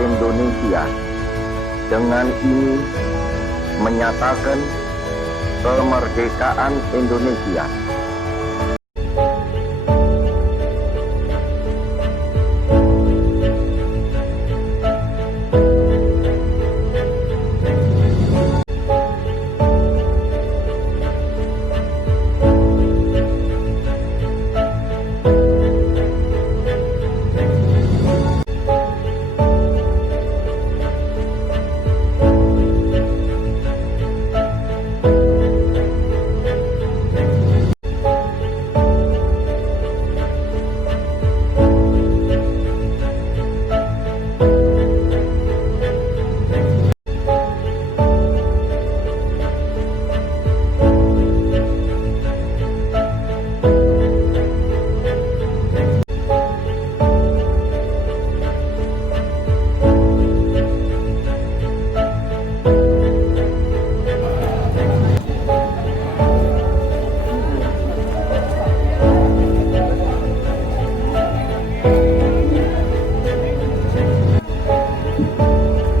Indonesia dengan ini menyatakan kemerdekaan Indonesia.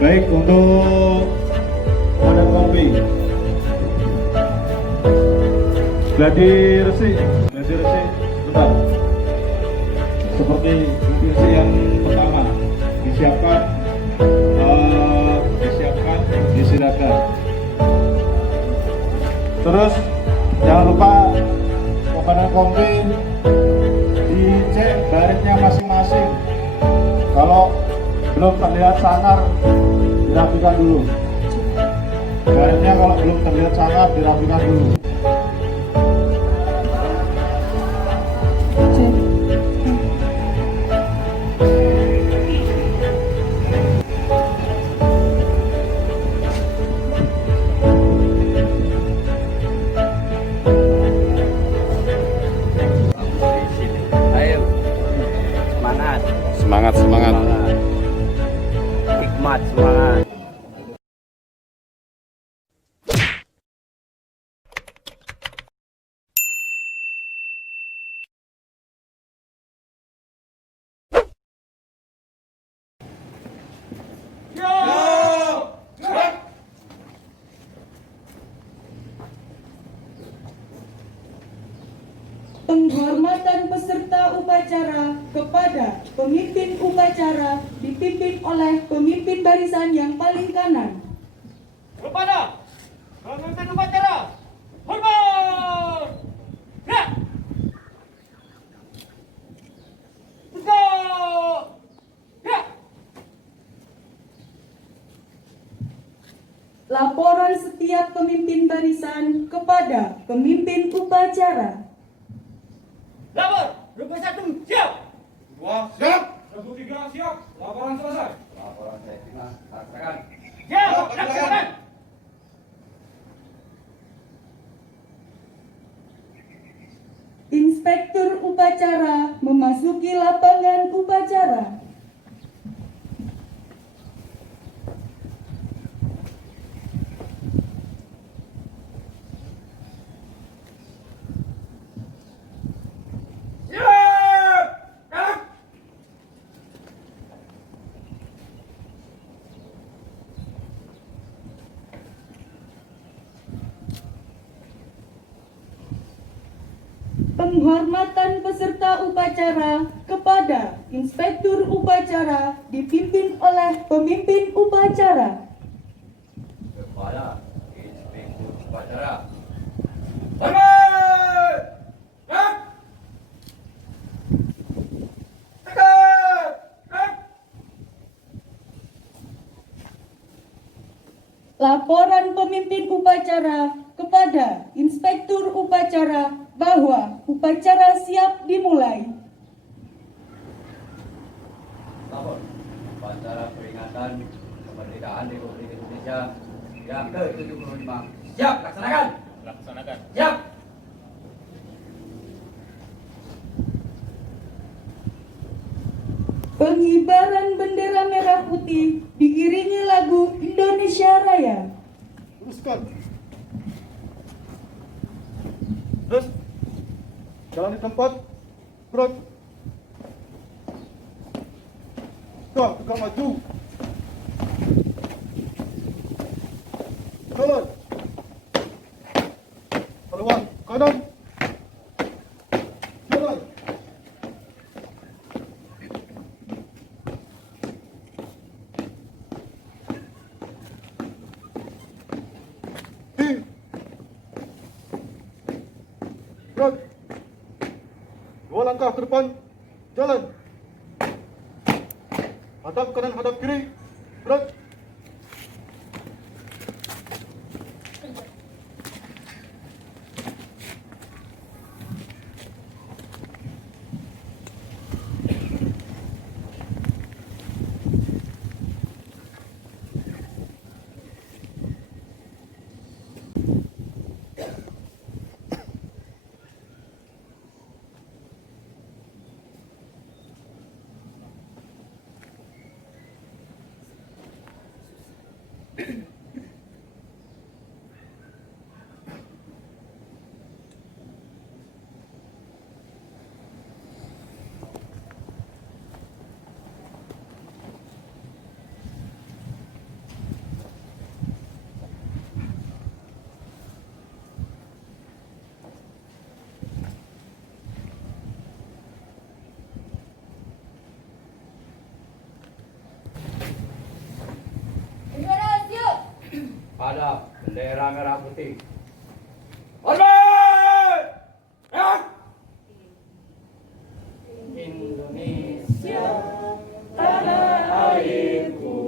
Baik, untuk Komandan Kompi Gladi Resik, bentar. Seperti gladi resik yang pertama disiapkan, disilakan. Terus jangan lupa Komandan Kompi dicek baretnya masing-masing. Kalau belum terlihat sangar, dirapikan dulu. Baretnya kalau belum terlihat sangar, dirapikan dulu. Ayo, semangat. Semangat. Hikmat, semangat. Penghormatan peserta upacara kepada pemimpin upacara dipimpin oleh pemimpin barisan yang paling kanan. Kepada pemimpin upacara, hormat! Gerak! Tegak! Gerak! Laporan setiap pemimpin barisan kepada pemimpin upacara. Lapor, rukun 1 siap. 2 siap. Rukun 3 siap. Laporan selesai. Laporan saya terima, laksanakan. Siap, laksanakan. Inspektur upacara memasuki lapangan upacara. Penghormatan peserta upacara kepada inspektur upacara dipimpin oleh pemimpin upacara. Kepada inspektur upacara. Hormat! Gerak! Tegak! Gerak! Laporan pemimpin upacara kepada inspektur upacara bahwa upacara siap dimulai. Lapor, upacara peringatan kemerdekaan Republik Indonesia yang ke-75. Siap, laksanakan. Siap. Pengibaran bendera merah putih diiringi lagu Indonesia Raya. Teruskan. Terus jalan di tempat. Gerak. Tegak maju. kanan, jalan. Gerak. 2 langkah ke depan, jalan. Hadap kanan, hadap kiri, gerak. Pada bendera merah putih. Hormat! Gerak! Indonesia, tanah airku,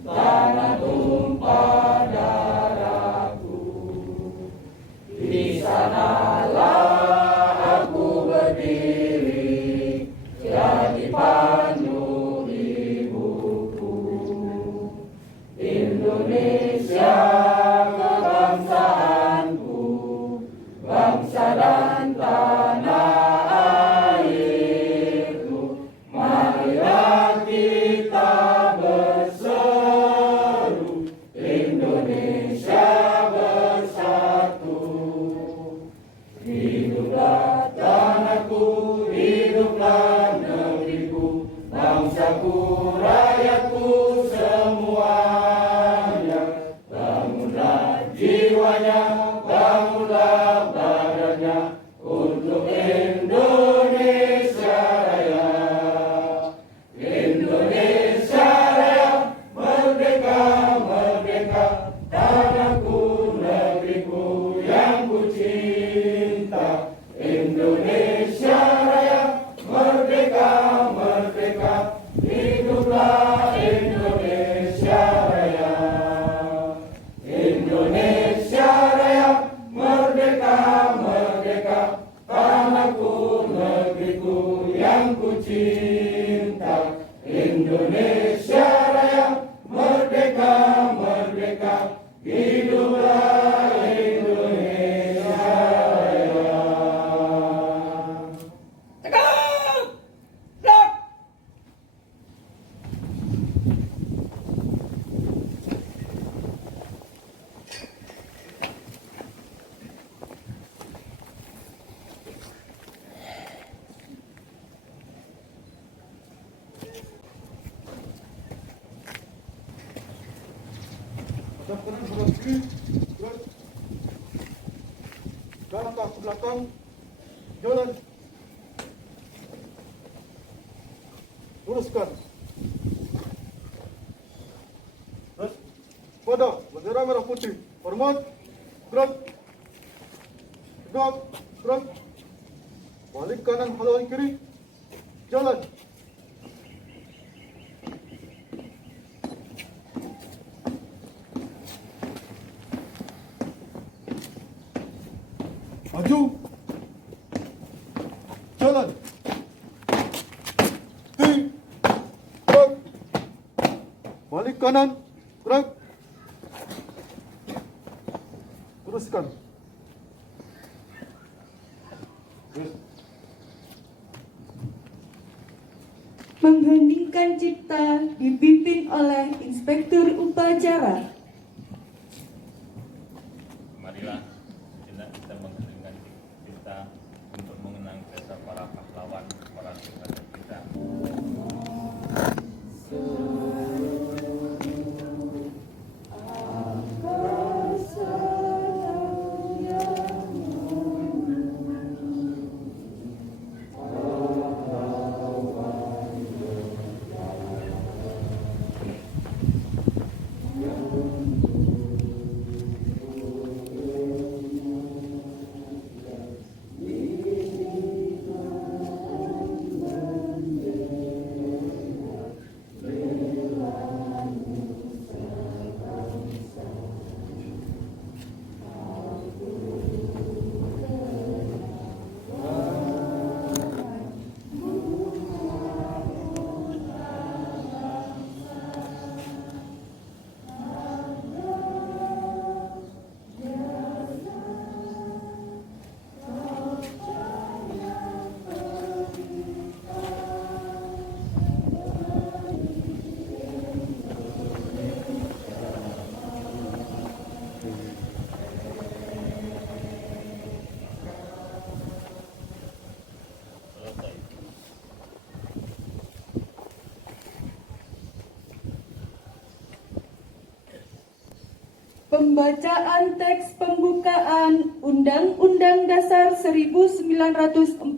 tanah tumpah darahku. Di sanalah aku berdiri, jadi pandu ibuku. Indonesia kebangsaanku, bangsa dan tanah airku. Marilah kita berseru, Indonesia bersatu. Hiduplah tanahku, hiduplah negeriku, bangsaku, rakyatku semuanya. Bangunlah jiwanya, bangunlah badannya untuk Indonesia Raya. Indonesia Raya, merdeka, merdeka, tanahku, negeriku yang ku cinta. Indonesia Raya, merdeka, merdeka, hiduplah Indonesia Raya. Indonesia Raya, merdeka, merdeka, tanahku, negeriku yang ku cinta. Indonesia Raya, merdeka, merdeka, hiduplah Indonesia Raya. Tegak! Gerak! Hadap kanan, hadap kiri, gerak. 2 langkah ke belakang, jalan. Luruskan. Terus, pada bendera merah putih. Hormat, gerak. Tegak, gerak. Balik kanan, haluan kiri, jalan. Maju. Jalan. Gerak. Balik kanan. Gerak. Teruskan. Terus. Mengheningkan cipta dipimpin oleh Inspektur Upacara. Marilah kita mengheningkan kita untuk mengenang jasa para pahlawan, para saudara kita. Pembacaan teks pembukaan Undang-Undang Dasar 1945.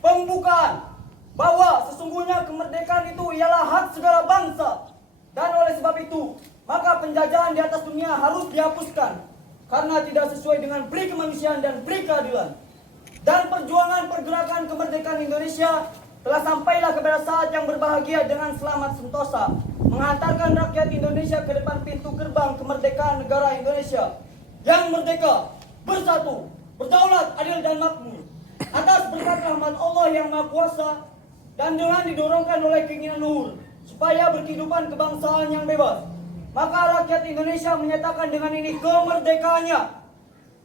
Pembukaan bahwa sesungguhnya kemerdekaan itu ialah hak segala bangsa, dan oleh sebab itu maka penjajahan di atas dunia harus dihapuskan karena tidak sesuai dengan peri kemanusiaan dan peri keadilan. Dan perjuangan pergerakan kemerdekaan Indonesia telah sampailah kepada saat yang berbahagia dengan selamat sentosa, menghantarkan rakyat Indonesia ke depan pintu gerbang kemerdekaan negara Indonesia yang merdeka, bersatu, berdaulat, adil dan makmur atas berkat rahmat Allah yang Maha Kuasa, dan dengan didorongkan oleh keinginan luhur supaya berkehidupan kebangsaan yang bebas, maka rakyat Indonesia menyatakan dengan ini kemerdekaannya.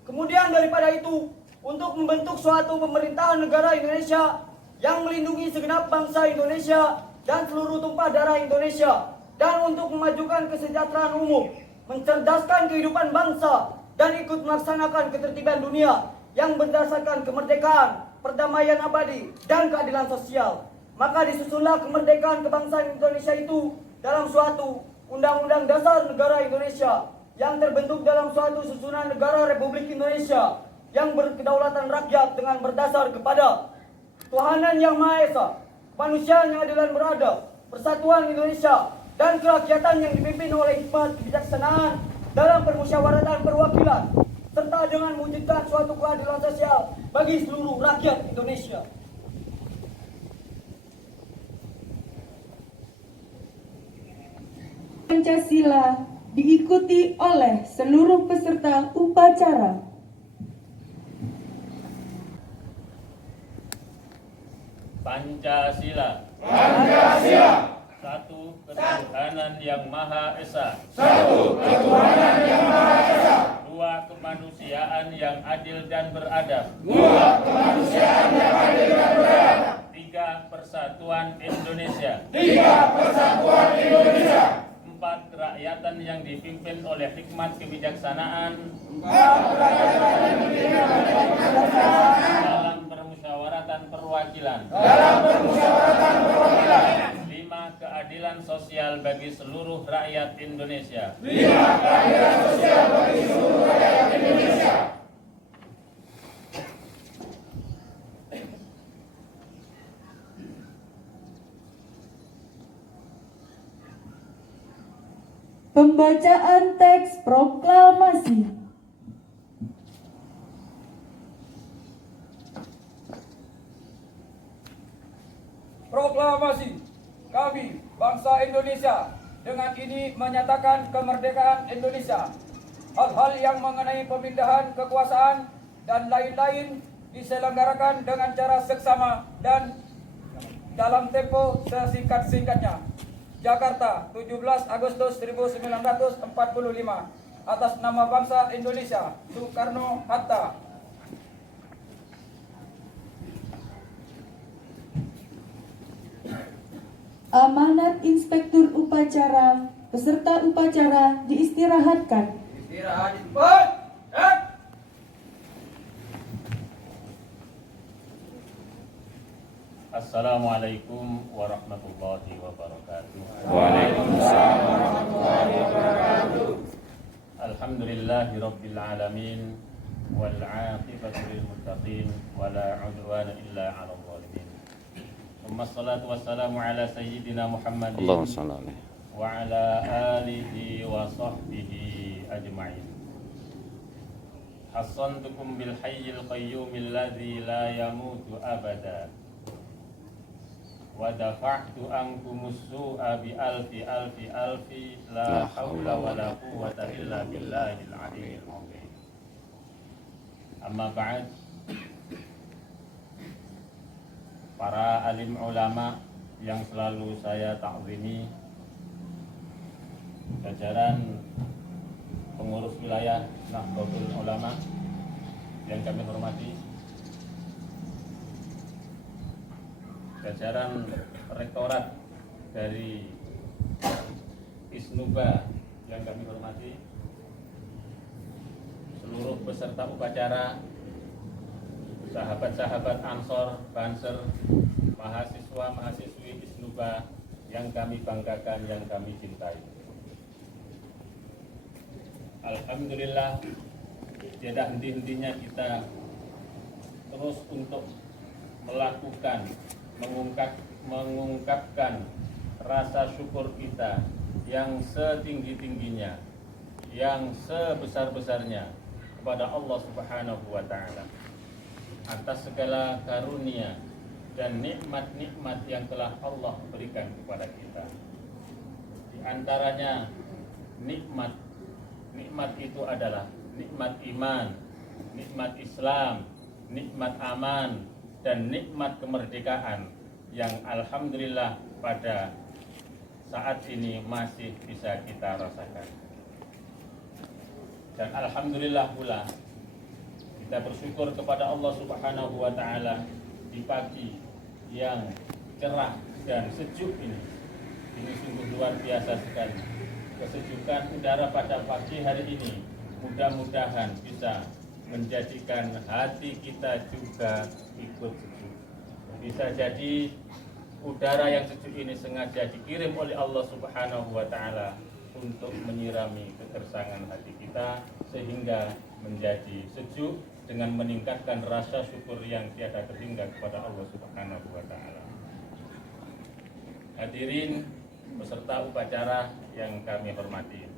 Kemudian daripada itu, untuk membentuk suatu pemerintahan negara Indonesia yang melindungi segenap bangsa Indonesia dan seluruh tumpah darah Indonesia, dan untuk memajukan kesejahteraan umum, mencerdaskan kehidupan bangsa, dan ikut melaksanakan ketertiban dunia yang berdasarkan kemerdekaan, perdamaian abadi, dan keadilan sosial. Maka disusunlah kemerdekaan kebangsaan Indonesia itu dalam suatu Undang-Undang Dasar Negara Indonesia yang terbentuk dalam suatu susunan negara Republik Indonesia yang berkedaulatan rakyat dengan berdasar kepada Tuhanan Yang Maha Esa, kemanusiaan yang adil dan beradab, persatuan Indonesia, dan kerakyatan yang dipimpin oleh hikmat kebijaksanaan dalam permusyawaratan perwakilan, serta dengan mewujudkan suatu keadilan sosial bagi seluruh rakyat Indonesia. Pancasila diikuti oleh seluruh peserta upacara. Pancasila. Pancasila. Satu ketuhanan yang Maha Esa. Satu ketuhanan yang Maha Esa. Dua, kemanusiaan yang adil dan beradab. Dua, kemanusiaan yang adil dan beradab. Tiga, persatuan Indonesia. Tiga, persatuan Indonesia. Empat, kerakyatan yang dipimpin oleh hikmat kebijaksanaan. Empat, kerakyatan yang dipimpin oleh hikmat kebijaksanaan. Dalam permusyawaratan perwakilan. Dalam permusyawaratan perwakilan. Lima, keadilan sosial bagi seluruh rakyat Indonesia. Lima, keadilan sosial bagi seluruh rakyat Indonesia. Pembacaan teks proklamasi. Proklamasi. Kami, bangsa Indonesia, dengan ini menyatakan kemerdekaan Indonesia. Hal-hal yang mengenai pemindahan kekuasaan dan lain-lain diselenggarakan dengan cara seksama dan dalam tempo sesingkat-singkatnya. Jakarta, 17 Agustus 1945. Atas nama bangsa Indonesia, Soekarno-Hatta. Amanat Inspektur Upacara, peserta upacara diistirahatkan. Istirahat. Assalamualaikum warahmatullahi wabarakatuh. Waalaikumsalam warahmatullahi wabarakatuh. Alhamdulillahi rabbil alamin wal 'aqibatu lil muttaqin wala 'udwana illa 'alal zalimin. Wassalatu wassalamu ala sayyidina Muhammadin wa ala alihi wa sahbihi ajma'in. Hassantukum bil hayyil qayyumil ladzi la yamutu abada. Wa dafa'tu ankumus su'a bi alfi la hawla wa la quwwata illa billahil aliyyil azim. Amma ba'd. Para alim ulama yang selalu saya takzimi, jajaran pengurus wilayah Nahdlatul Ulama yang kami hormati, jajaran rektorat dari Isnuba yang kami hormati, seluruh peserta upacara, sahabat-sahabat Ansor, Banser, mahasiswa-mahasiswi Isnuba yang kami banggakan, yang kami cintai. Alhamdulillah, tidak henti-hentinya kita terus untuk melakukan, mengungkapkan rasa syukur kita yang setinggi-tingginya, yang sebesar-besarnya kepada Allah Subhanahu wa Ta'ala atas segala karunia dan nikmat-nikmat yang telah Allah berikan kepada kita. Di antaranya nikmat itu adalah nikmat iman, nikmat Islam, nikmat aman, dan nikmat kemerdekaan yang alhamdulillah pada saat ini masih bisa kita rasakan. Dan alhamdulillah pula kita bersyukur kepada Allah Subhanahu wa Ta'ala di pagi yang cerah dan sejuk ini. Ini sungguh luar biasa sekali. Kesejukan udara pada pagi hari ini mudah-mudahan bisa menjadikan hati kita juga ikut sejuk. Bisa jadi udara yang sejuk ini sengaja dikirim oleh Allah Subhanahu wa Ta'ala untuk menyirami kegersangan hati kita sehingga menjadi sejuk dengan meningkatkan rasa syukur yang tiada terhingga kepada Allah Subhanahu wa Ta'ala. Hadirin peserta upacara yang kami hormati,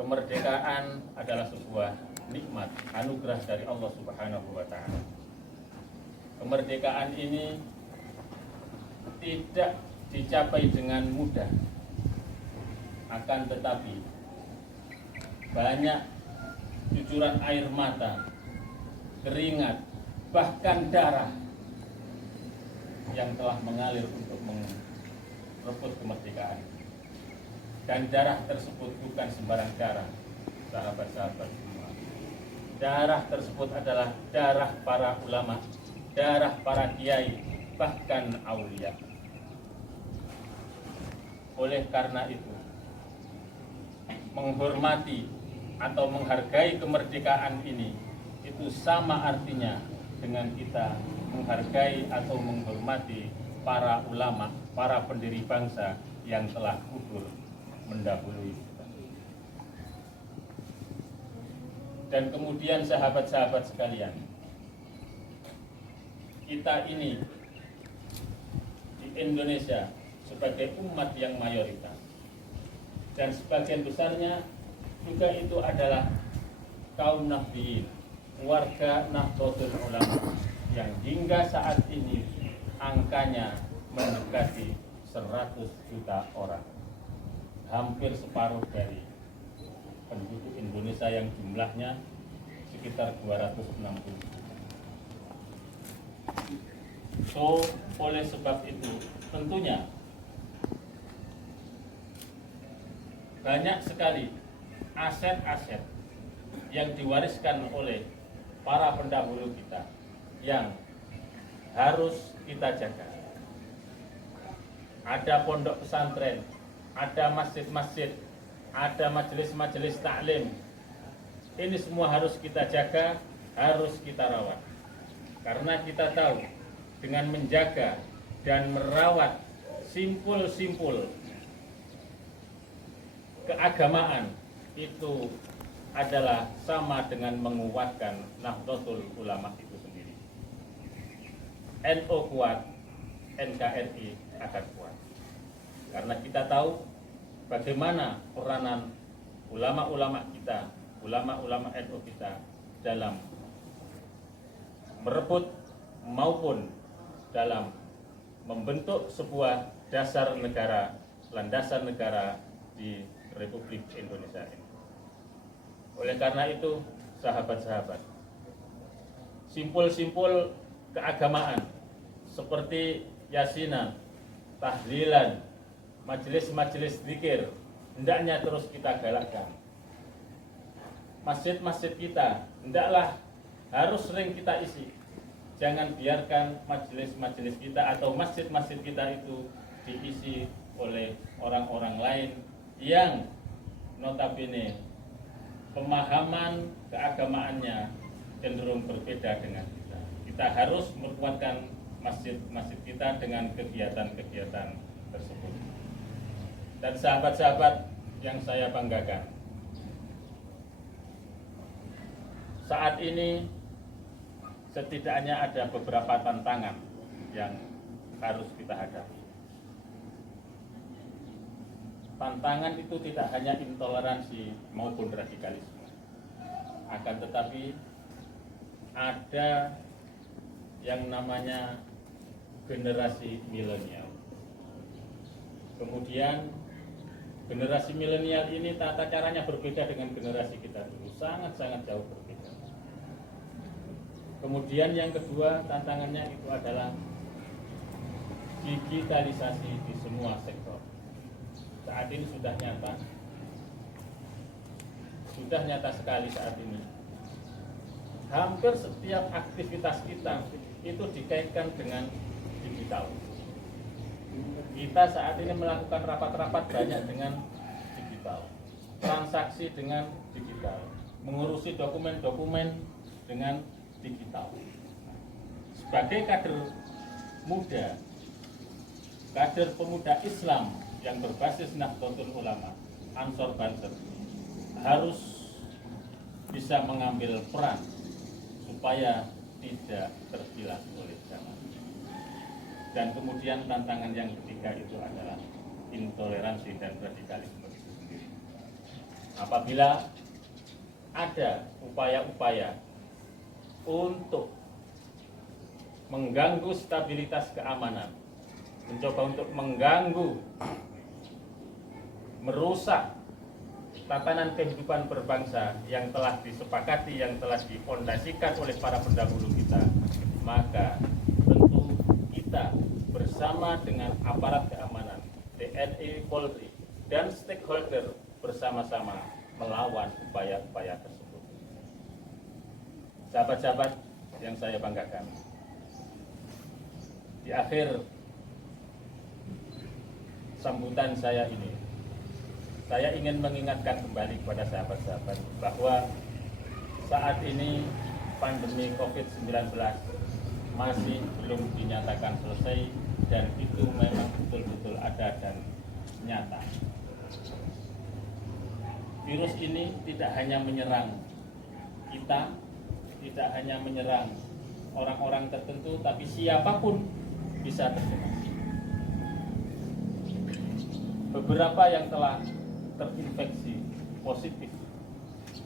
kemerdekaan adalah sebuah nikmat anugerah dari Allah Subhanahu wa Ta'ala. Kemerdekaan ini tidak dicapai dengan mudah, akan tetapi banyak cucuran air mata, keringat, bahkan darah yang telah mengalir untuk merebut kemerdekaan. Dan darah tersebut bukan sembarang darah, sahabat-sahabat semua. Darah tersebut adalah darah para ulama, darah para kiai, bahkan aulia. Oleh karena itu, menghormati atau menghargai kemerdekaan ini itu sama artinya dengan kita menghargai atau menghormati para ulama, para pendiri bangsa yang telah gugur mendahului kita. Dan kemudian sahabat-sahabat sekalian, kita ini di Indonesia sebagai umat yang mayoritas dan sebagian besarnya juga itu adalah kaum Nahdliyin, warga Nahdlatul Ulama yang hingga saat ini angkanya mendekati 100 juta orang, hampir separuh dari penduduk Indonesia yang jumlahnya sekitar 260. So, oleh sebab itu tentunya banyak sekali aset-aset yang diwariskan oleh para pendahulu kita yang harus kita jaga. Ada pondok pesantren, ada masjid-masjid, ada majelis-majelis taklim. Ini semua harus kita jaga, harus kita rawat. Karena kita tahu dengan menjaga dan merawat simpul-simpul keagamaan itu adalah sama dengan menguatkan Nahdlatul Ulama itu sendiri. NU kuat, NKRI akan kuat. Karena kita tahu bagaimana peranan ulama-ulama kita, ulama-ulama NU kita dalam merebut maupun dalam membentuk sebuah dasar negara, landasan negara di Republik Indonesia ini. Oleh karena itu, sahabat-sahabat, simpul-simpul keagamaan seperti yasinan, tahlilan, majelis-majelis zikir hendaknya terus kita galakkan. Masjid-masjid kita hendaklah harus sering kita isi. Jangan biarkan majelis-majelis kita atau masjid-masjid kita itu diisi oleh orang-orang lain yang notabene pemahaman keagamaannya cenderung berbeda dengan kita. Kita harus menguatkan masjid-masjid kita dengan kegiatan-kegiatan tersebut. Dan sahabat-sahabat yang saya banggakan, saat ini setidaknya ada beberapa tantangan yang harus kita hadapi. Tantangan itu tidak hanya intoleransi maupun radikalisme, akan tetapi ada yang namanya generasi milenial. Kemudian generasi milenial ini tata caranya berbeda dengan generasi kita dulu, sangat-sangat jauh berbeda. Kemudian yang kedua tantangannya itu adalah digitalisasi di semua sektor. Saat ini sudah nyata sekali saat ini. Hampir setiap aktivitas kita itu dikaitkan dengan digital. Kita saat ini melakukan rapat-rapat banyak dengan digital, transaksi dengan digital, mengurusi dokumen-dokumen dengan digital. Sebagai kader muda, kader pemuda Islam yang berbasis Nahdlatul Ulama, Ansor Banten, harus bisa mengambil peran supaya tidak tergilas oleh zaman. Dan kemudian tantangan yang ketiga itu adalah intoleransi dan radikalisme itu sendiri. Apabila ada upaya-upaya untuk mengganggu stabilitas keamanan, mencoba untuk mengganggu, merusak tatanan kehidupan berbangsa yang telah disepakati, yang telah difondasikan oleh para pendahulu kita, maka tentu kita bersama dengan aparat keamanan, TNI, Polri, dan stakeholder bersama-sama melawan upaya-upaya tersebut. Sahabat-sahabat yang saya banggakan, di akhir sambutan saya ini, saya ingin mengingatkan kembali kepada sahabat-sahabat bahwa saat ini pandemi COVID-19 masih belum dinyatakan selesai, dan itu memang betul-betul ada dan nyata. Virus ini tidak hanya menyerang kita, tidak hanya menyerang orang-orang tertentu, tapi siapapun bisa terkena. Beberapa yang telah terinfeksi positif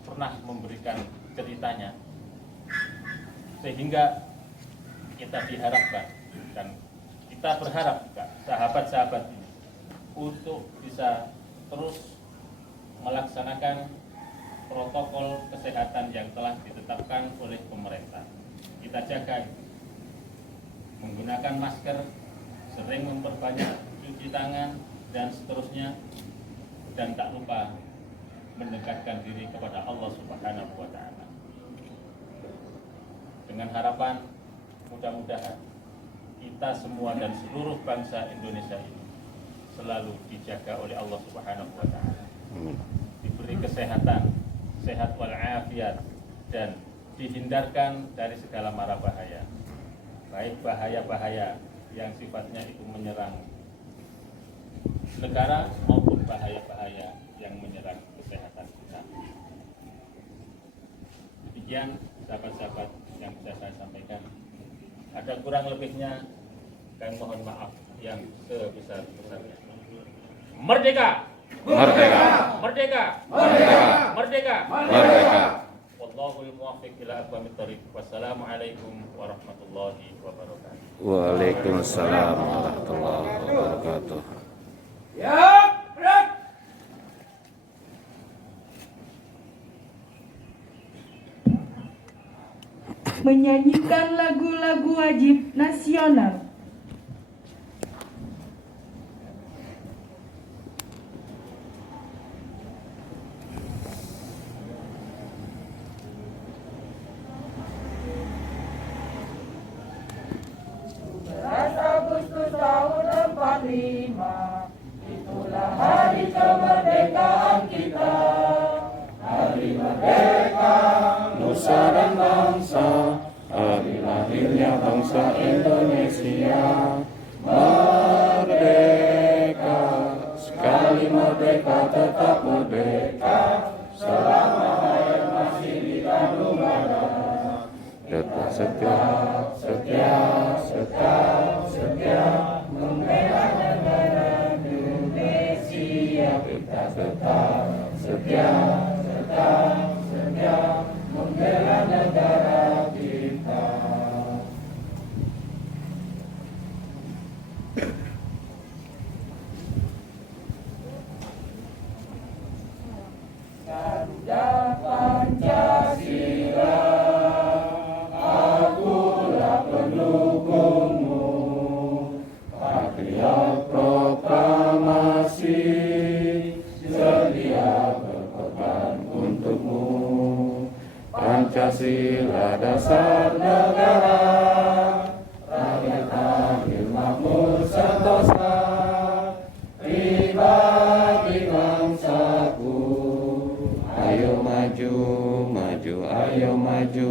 pernah memberikan ceritanya, sehingga kita diharapkan dan kita berharap juga sahabat-sahabat ini untuk bisa terus melaksanakan protokol kesehatan yang telah ditetapkan oleh pemerintah. Kita jaga menggunakan masker, sering memperbanyak cuci tangan, dan seterusnya. Dan tak lupa mendekatkan diri kepada Allah Subhanahu wa Ta'ala. Dengan harapan mudah-mudahan kita semua dan seluruh bangsa Indonesia ini selalu dijaga oleh Allah Subhanahu wa Ta'ala, diberi kesehatan, sehat walafiat, dan dihindarkan dari segala mara bahaya, baik bahaya-bahaya yang sifatnya itu menyerang negara maupun bahaya-bahaya yang menyerang kesehatan kita. Demikian sahabat-sahabat yang bisa saya sampaikan. Ada kurang lebihnya, kami mohon maaf yang sebesar-besarnya. Merdeka! Merdeka! Merdeka! Merdeka! Merdeka! Merdeka! Wallahul muwaffiq ila aqwamit thoriq. Wassalamualaikum warahmatullahi wabarakatuh. Waalaikumsalam warahmatullahi wabarakatuh. Menyanyikan lagu-lagu wajib nasional. Agustus tahun 45, itulah hari kemerdekaan kita. Hari merdeka, Nusa dan bangsa, hari lahirnya bangsa Indonesia. merdeka tetap merdeka, selama hayat masih di kandung badan. Tetap setia, setia, setia, membela negara Indonesia. Kita tetap setia, setia, membela negara kita. Garuda Pancasila, akulah pendukungmu. Patriot proklamasi, sedia berkorban untukmu. Pancasila dasar negara, rakyat adil makmur sentosa, pribadi bangsaku. Ayo maju, maju, ayo maju,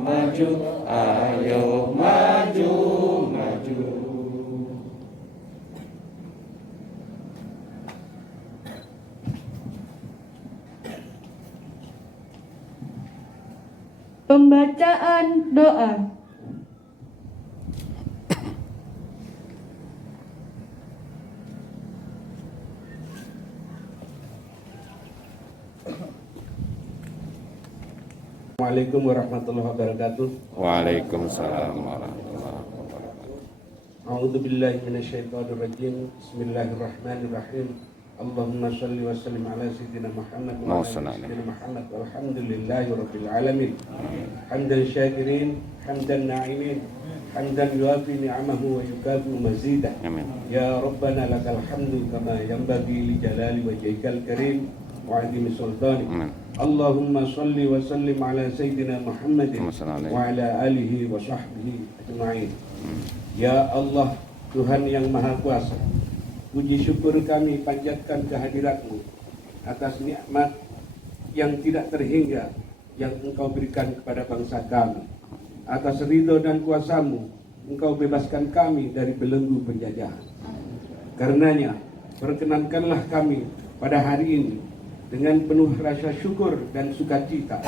maju, ayo maju, maju. Pembacaan doa. Assalamualaikum warahmatullahi wabarakatuh. Waalaikumsalam warahmatullahi wabarakatuh. A'udzu billahi minasyaitonir rajim. Bismillahirrahmanirrahim. Allahumma shalli wa sallim ala sayyidina Muhammad wa ala sayyidina Muhammad walhamdulillahi rabbil alamin. Hamdan syakirin, hamdan na'imin, hamdan yuafi ni'amahu wa yukafi mazidah. Ya Rabbana lakal hamdu kama yanbaghi li jalali wajhikal karim wa 'azimi sultanik. Allahumma salli wa sallim ala sayyidina Muhammadin wa ala alihi wa sahbihi ajma'in. Ya Allah, Tuhan yang Maha Kuasa, puji syukur kami panjatkan kehadirat-Mu atas nikmat yang tidak terhingga yang Engkau berikan kepada bangsa kami. Atas ridho dan kuasa-Mu, Engkau bebaskan kami dari belenggu penjajahan. Karenanya, perkenankanlah kami pada hari ini dengan penuh rasa syukur dan sukacita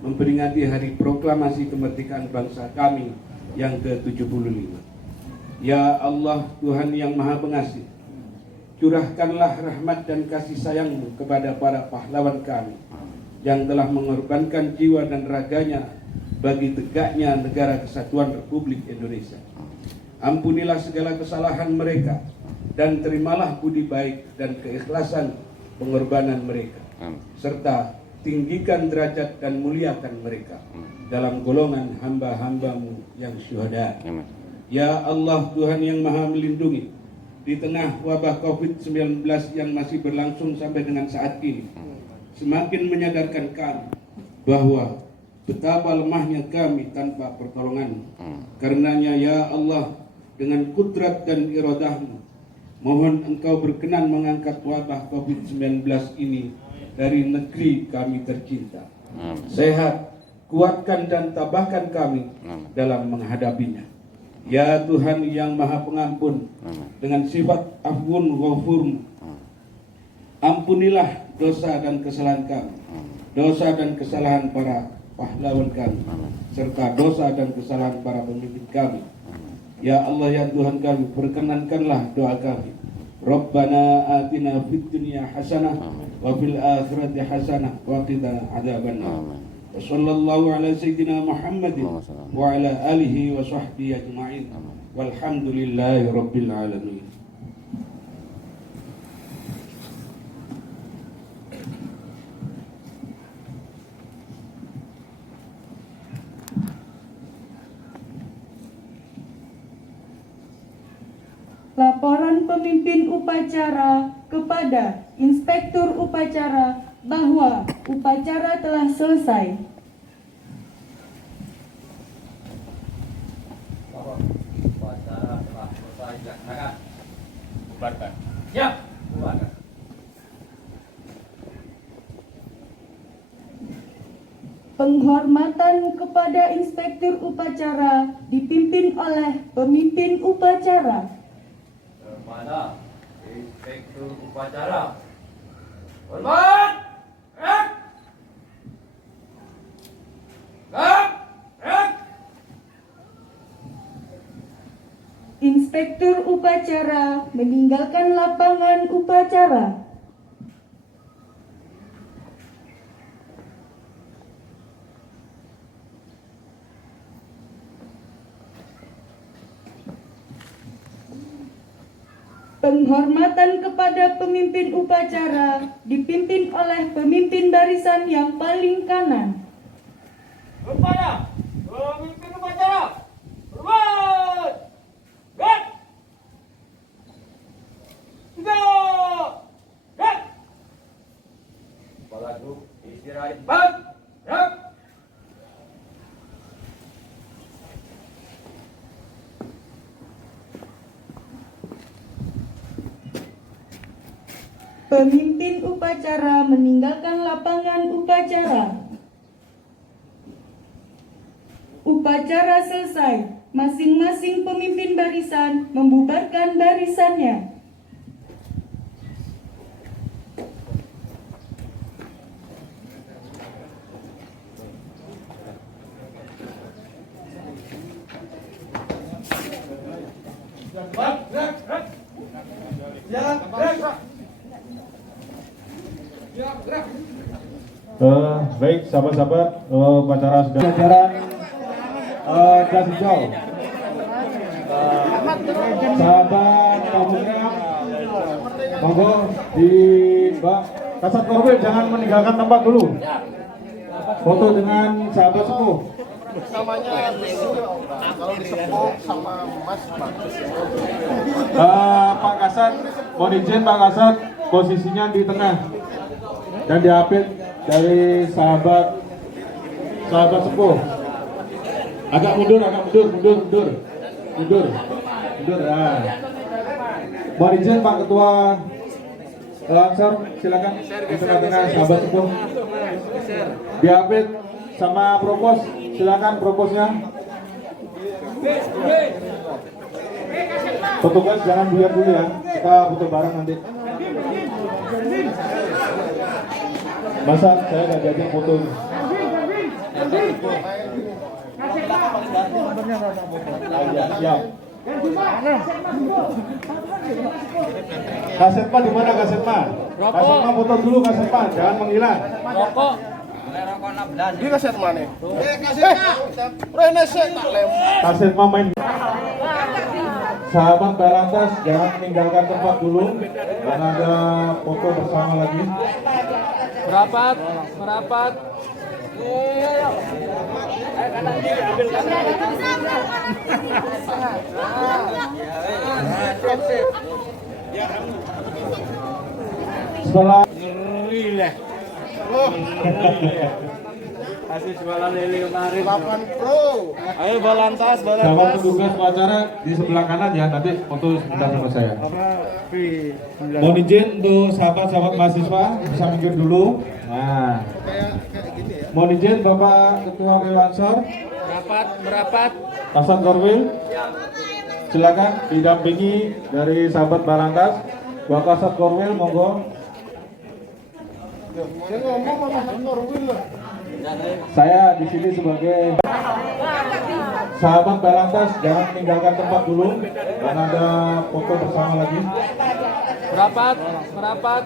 memperingati hari proklamasi kemerdekaan bangsa kami yang ke-75. Ya Allah, Tuhan yang Maha Pengasih, curahkanlah rahmat dan kasih sayang-Mu kepada para pahlawan kami yang telah mengorbankan jiwa dan raganya bagi tegaknya negara kesatuan Republik Indonesia. Ampunilah segala kesalahan mereka dan terimalah budi baik dan keikhlasan pengorbanan mereka, serta tinggikan derajat dan muliakan mereka dalam golongan hamba-hamba-Mu yang syuhada. Ya Allah, Tuhan yang Maha Melindungi, di tengah wabah COVID-19 yang masih berlangsung sampai dengan saat ini, semakin menyadarkan kami bahwa betapa lemahnya kami tanpa pertolongan. Karenanya ya Allah, dengan kudrat dan iradahmu, mohon Engkau berkenan mengangkat wabah COVID-19 ini dari negeri kami tercinta. Sehat, kuatkan dan tabahkan kami dalam menghadapinya. Ya Tuhan yang Maha Pengampun, dengan sifat Afwun Ghafur, ampunilah dosa dan kesalahan kami, dosa dan kesalahan para pahlawan kami, serta dosa dan kesalahan para pemimpin kami. Ya Allah, ya Tuhan kami, perkenankanlah doa kami. Rabbana atina fid dunya hasanah wa fil akhirati hasanah wa qina adzabannar. Wa sallallahu ala sayyidina Muhammadin wa ala alihi wa sahbihi ajma'in. Walhamdulillahi rabbil alamin. Laporan pemimpin upacara kepada Inspektur Upacara bahwa upacara telah selesai. Upacara telah selesai dilaksanakan. Bubarkan. Siap. Bubarkan. Penghormatan kepada Inspektur Upacara dipimpin oleh pemimpin upacara. Kepada Inspektur Upacara Hormat. Gerak. Gerak. Gerak. Inspektur upacara meninggalkan lapangan upacara. Penghormatan kepada pemimpin upacara dipimpin oleh pemimpin barisan yang paling kanan. Kepada pemimpin upacara. Hormat. Gerak. 3. Gerak. Kepala grup istirahat. Gerak. Pemimpin upacara meninggalkan lapangan upacara. Upacara selesai. Masing-masing pemimpin barisan membubarkan barisannya. Baik, sahabat-sahabat, upacara sudah jajaran kelas hijau. Sahabat pemuda, monggo di Mbak Kasat Korwil jangan meninggalkan tempat dulu. Foto dengan sahabat sepuh. Namanya kalau disepok sama Mas bagus. Pak Kasat, mohon izin Pak Kasat, posisinya di tengah dan diapit dari sahabat sepuh. Agak mundur. Nah. Mohon izin Pak Ketua Lansor, silakan di tengah-tengah sahabat sepuh. Diapit sama propos, silakan proposnya. Petugas jangan buyar dulu ya, kita butuh barang nanti. Masa saya nggak jadi foto ini? Ya. Kasetma di mana Kasetma? Kasetma foto dulu Kasetma, jangan menghilang. Rokok. Ini kaset mana? Kasetnya. Rene sik tak lem. Kasetma main. Sahabat Barantas jangan meninggalkan tempat dulu, karena ada foto bersama lagi. Merapat. Setelah Kasih jualan lele kemarin. 8 Pro. Ayo balantas. sahabat petugas upacara di sebelah kanan ya, nanti foto sebentar sama saya. Mohon izin untuk sahabat-sahabat mahasiswa bisa minggir dulu. Nah, mohon izin Bapak Ketua Lansor, Merapat. Kasat Korwil, silakan didampingi dari sahabat Barantas. Bapak Kasat Korwil, monggo. Saya di sini sebagai sahabat Barantas jangan meninggalkan tempat dulu, karena ada foto bersama lagi. Merapat.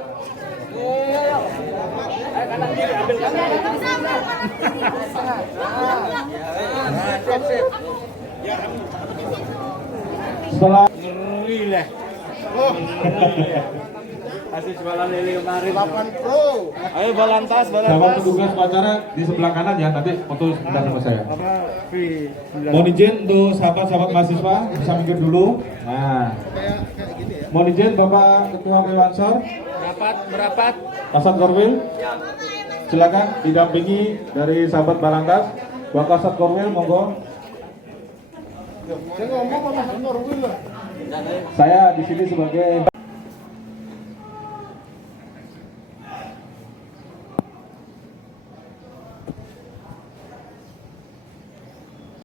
Setelah Kasih jualan lele kemarin. 8 Pro. Ayo balantas. sahabat petugas upacara di sebelah kanan ya, nanti foto sebentar sama saya. Mohon izin untuk sahabat-sahabat mahasiswa bisa minggir dulu. Nah, mohon izin Bapak Ketua Lansor, Merapat. Kasat Korwil, silakan didampingi dari sahabat Barantas. Bapak Kasat Korwil, monggo. Saya di sini sebagai